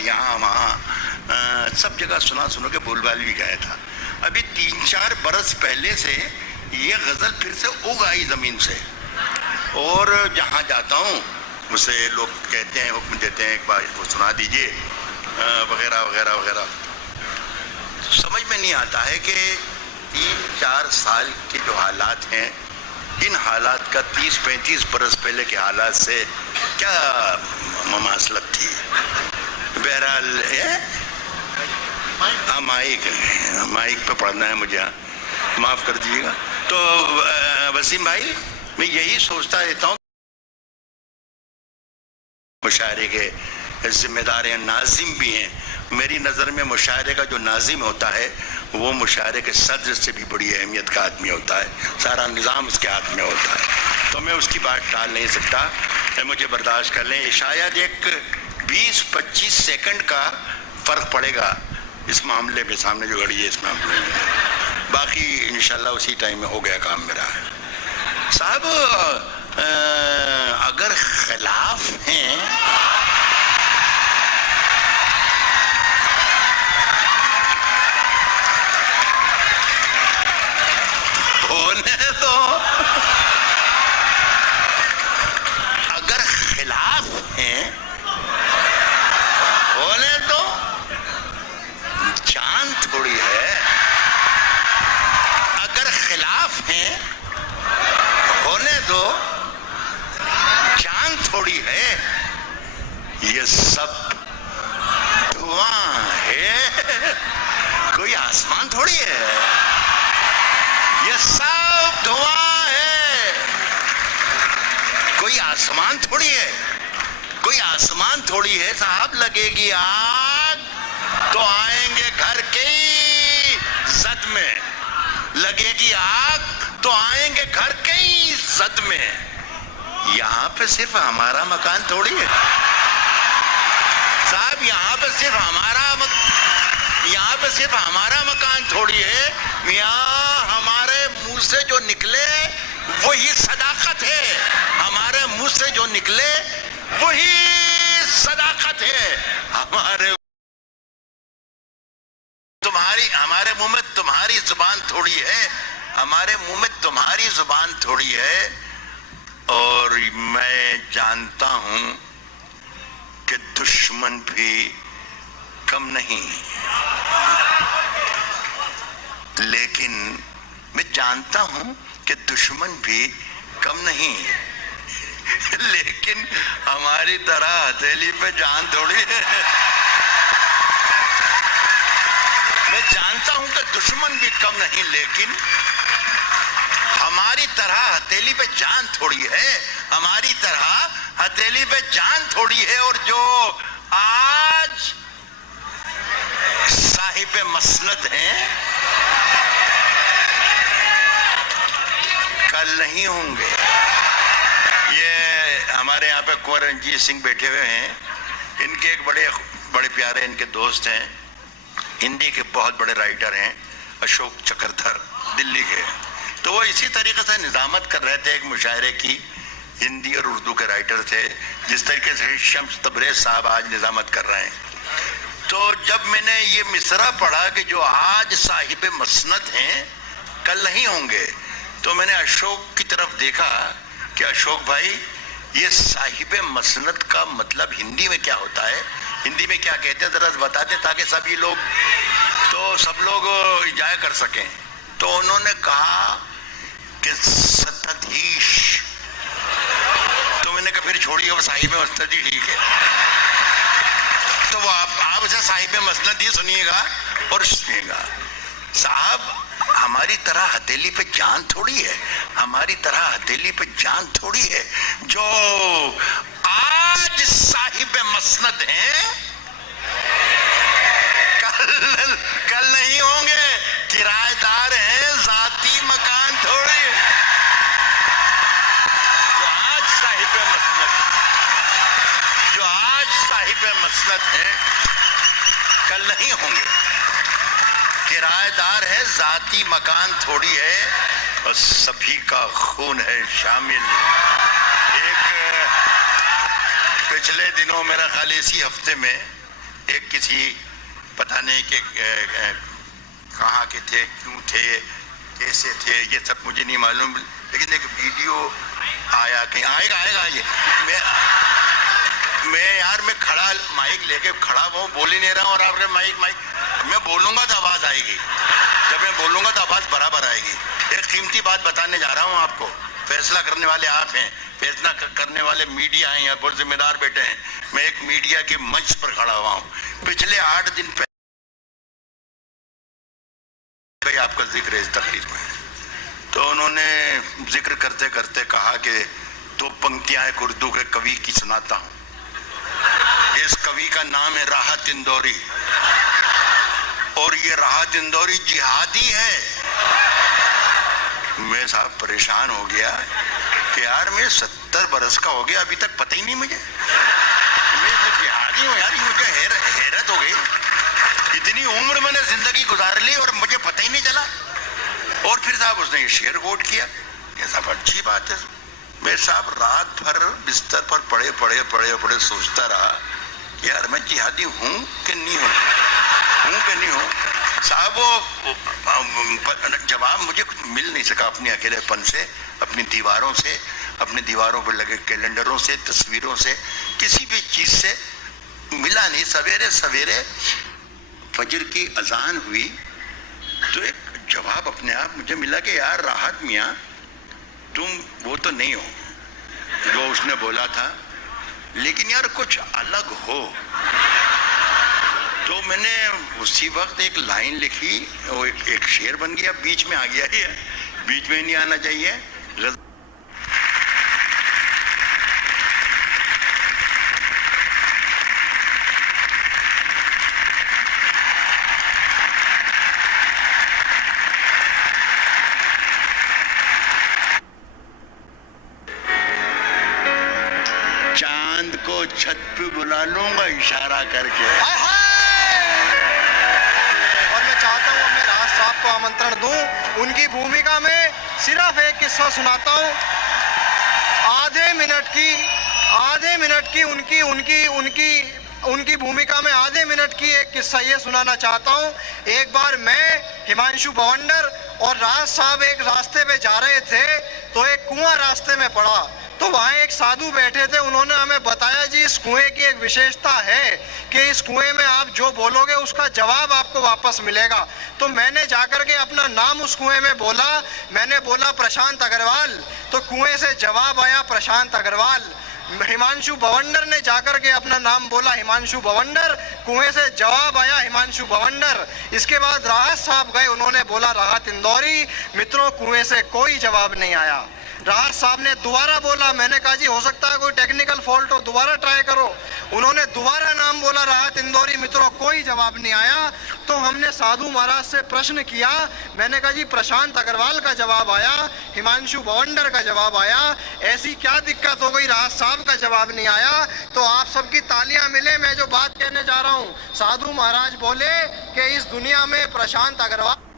یہاں وہاں سب جگہ سنا کے بول بال بھی گیا تھا. ابھی 3-4 برس پہلے سے یہ غزل پھر سے اگ آئی زمین سے, اور جہاں جاتا ہوں مجھے لوگ کہتے ہیں, حکم دیتے ہیں ایک بار وہ سنا دیجئے وغیرہ وغیرہ وغیرہ. سمجھ میں نہیں آتا ہے کہ 3-4 سال کے جو حالات ہیں, ان حالات کا 30-35 برس پہلے کے حالات سے کیا مماثلت تھی. بہرحال مائک پہ پڑھنا ہے مجھے, معاف کر دیجیے گا. تو وسیم بھائی, میں یہی سوچتا رہتا ہوں, مشاعرے کے ذمہ دار ہیں, ناظم بھی ہیں. میری نظر میں مشاعرے کا جو ناظم ہوتا ہے وہ مشاعرے کے صدر سے بھی بڑی اہمیت کا آدمی ہوتا ہے, سارا نظام اس کے ہاتھ میں ہوتا ہے. تو میں اس کی بات ٹال نہیں سکتا, مجھے برداشت کر لیں. شاید ایک 20-25 سیکنڈ کا فرق پڑے گا اس معاملے میں, سامنے جو گھڑی ہے اس معاملے میں, باقی انشاءاللہ اسی ٹائم میں ہو گیا کام میرا. صاحب اگر خلاف ہیں ہونے دو, اگر خلاف ہیں ہونے دو, جان تھوڑی ہے. اگر خلاف ہیں ہونے دو, جان تھوڑی ہے. یہ سب دھواں ہے, کوئی آسمان تھوڑی ہے. یہ سب دھواں ہے, کوئی آسمان تھوڑی ہے. کوئی آسمان تھوڑی ہے. صاحب لگے گی آگ تو آئیں گے گھر کی زد میں, لگے گی آگ تو آئیں گے گھر کی زد میں. یہاں پہ صرف ہمارا مکان تھوڑی ہے صاحب, یہاں پہ صرف ہمارا مکان تھوڑی ہے. یہاں ہمارے منہ سے جو نکلے وہی صداقت ہے, ہمارے منہ سے جو نکلے وہی صداقت ہے. ہمارے منہ میں تمہاری زبان تھوڑی ہے, ہمارے منہ میں تمہاری زبان تھوڑی ہے. اور میں جانتا ہوں کہ دشمن بھی کم نہیں, لیکن میں جانتا ہوں کہ دشمن بھی کم نہیں, لیکن ہماری طرح ہتھیلی پہ جان تھوڑی ہے. میں جانتا ہوں کہ دشمن بھی کم نہیں, لیکن ہماری طرح ہتھیلی پہ جان تھوڑی ہے. ہماری طرح ہتھیلی پہ جان تھوڑی ہے. اور جو آج صاحب مسند ہیں کل نہیں ہوں گے. یہ ہمارے یہاں پہ کنور رنجیت سنگھ بیٹھے ہوئے ہیں, ان کے ایک بڑے پیارے ان کے دوست ہیں, ہندی کے بہت بڑے رائٹر ہیں, اشوک چکردھر, دلی کے. تو وہ اسی طریقے سے نظامت کر رہے تھے ایک مشاعرے کی, ہندی اور اردو کے رائٹر تھے, جس طریقے سے شمس تبریز صاحب آج نظامت کر رہے ہیں. تو جب میں نے یہ مصرع پڑھا کہ جو آج صاحب مسند ہیں کل نہیں ہوں گے, تو میں نے اشوک کی طرف دیکھا کہ اشوک بھائی یہ صاحب مسند کا مطلب ہندی میں کیا ہوتا ہے, ہندی میں کیا کہتے ہیں, ذرا بتا دیں تاکہ سب لوگ اجایا کر سکیں. تو انہوں نے کہا کہ ستدھیش. تو میں نے کہا پھر چھوڑیے, وہ صاحب مسند ہی ٹھیک ہے. تو وہ آپ اسے صاحب مسند ہی سنیے گا اور سنیے گا. صاحب ہماری طرح ہتھیلی پہ جان تھوڑی ہے, ہماری طرح ہتھیلی پہ جان تھوڑی ہے. جو آج صاحب مسند ہیں کل نہیں ہوں گے, کرایہ دار ہیں, ذاتی مکان تھوڑی. جو آج صاحب مسند ہیں کل نہیں ہوں گے, کرایہ دار ہے, ذاتی مکان تھوڑی ہے, اور سبھی کا خون ہے شامل. ایک پچھلے دنوں میرا خیال اسی ہفتے میں ایک کسی پتہ نہیں کہ کہاں کے تھے، کیوں تھے، کیسے تھے، یہ سب مجھے نہیں معلوم، لیکن ایک ویڈیو آیا، کہیں آئے گا یہ میں یار میں کھڑا مائک لے کے کھڑا ہوں، بول ہی نہیں رہا ہوں، اور آپ نے مائک میں بولوں گا تو آواز آئے گی، جب میں بولوں گا تو آواز برابر آئے گی۔ ایک قیمتی بات بتانے جا رہا ہوں آپ کو، فیصلہ کرنے والے آپ ہیں، فیصلہ کرنے والے میڈیا ہیں، یا بہت ذمہ دار بیٹے ہیں۔ میں ایک میڈیا کے منچ پر کھڑا ہوا ہوں، پچھلے 8 دن پہلے آپ کا ذکر ہے اس تقریر میں، تو انہوں نے ذکر کرتے کرتے کہا کہ 2 پنکتیاں ایک اردو کے کوی کی سناتا ہوں۔ اس کوی کا نام ہے راحت اندوری، اور یہ راحت اندوری جہادی ہے۔ میں صاحب پریشان ہو گیا کہ یار میں 70 برس کا ہو گیا، ابھی تک پتہ ہی نہیں مجھے، میں جہادی ہوں یار، مجھے حیرت ہو گئی، اتنی عمر میں نے زندگی گزار لی اور مجھے پتہ ہی نہیں چلا۔ اور پھر صاحب اس نے یہ شعر کوٹ کیا، یہ صاحب اچھی بات ہے۔ میں صاحب رات بھر بستر پر پڑے سوچتا رہا یار میں جہادی ہوں کہ نہیں ہوں، صاحب وہ جواب مجھے کچھ مل نہیں سکا اپنے اکیلے پن سے، اپنی دیواروں سے، اپنی دیواروں پر لگے کیلنڈروں سے، تصویروں سے، کسی بھی چیز سے ملا نہیں۔ سویرے فجر کی اذان ہوئی تو ایک جواب اپنے آپ مجھے ملا کہ یار راحت میاں تم وہ تو نہیں ہو جو اس نے بولا تھا، لیکن یار کچھ الگ ہو۔ تو میں نے اسی وقت ایک لائن لکھی، وہ ایک شعر بن گیا، بیچ میں آ گیا، یہ بیچ میں نہیں آنا چاہیے۔ چاند کو چھت پہ بلا لوں گا اشارہ کر کے۔ اور میں چاہتا ہوں میں راج صاحب کو آمنترن دوں، ان کی بھومکا میں صرف ایک قصہ سناتا ہوں، آدھے منٹ کی ان کی بھومکا میں آدھے منٹ کی ایک قصہ یہ سنانا چاہتا ہوں۔ ایک بار میں، ہمانشو بھونڈر اور راج صاحب ایک راستے پہ جا رہے تھے تو ایک کنواں راستے میں پڑا، تو وہاں ایک سادھو بیٹھے تھے، انہوں نے ہمیں بتایا جی اس کنویں کی ایک وشیشتا ہے کہ اس کنویں میں آپ جو بولو گے اس کا جواب آپ کو واپس ملے گا۔ تو میں نے جا کر کے اپنا نام اس کنویں میں بولا، میں نے بولا پرشانت اگروال، تو کنویں سے جواب آیا پرشانت اگروال۔ ہمانشو بھونڈر نے جا کر کے اپنا نام بولا ہمانشو بھونڈر، کنویں سے جواب آیا ہمانشو بھونڈر۔ اس کے بعد راحت صاحب گئے، انہوں نے بولا راحت اندوری، متروں کنویں سے کوئی جواب نہیں آیا۔ راحت صاحب نے دوبارہ بولا، میں نے کہا جی ہو سکتا ہے کوئی ٹیکنیکل فالٹ ہو، دوبارہ ٹرائی کرو۔ انہوں نے دوبارہ نام بولا راحت اندوری، متروں کوئی جواب نہیں آیا۔ تو ہم نے سادھو مہاراج سے پرشن کیا، میں نے کہا جی پرشانت اگروال کا جواب آیا، ہمانشو بھونڈر کا جواب آیا، ایسی کیا دقت ہو گئی راحت صاحب کا جواب نہیں آیا؟ تو آپ سب کی تالیاں ملے، میں جو بات کہنے جا رہا ہوں، سادھو مہاراج بولے کہ اس دنیا میں Prashant Agarwal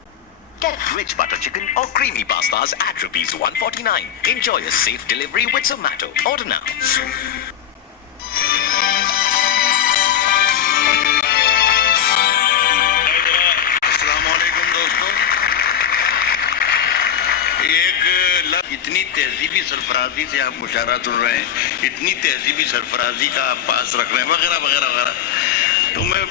Get rich butter chicken or creamy pastas at ₹149. Enjoy a safe delivery with Zomato. Order now. السلام علیکم دوستو، ایک لفظ اتنی تہذیبی سرفرازی سے آپ مشاعرہ سن رہے ہیں، اتنی تہذیبی سرفرازی کا آپ پاس رکھ رہے ہیں وغیرہ وغیرہ وغیرہ، تو میں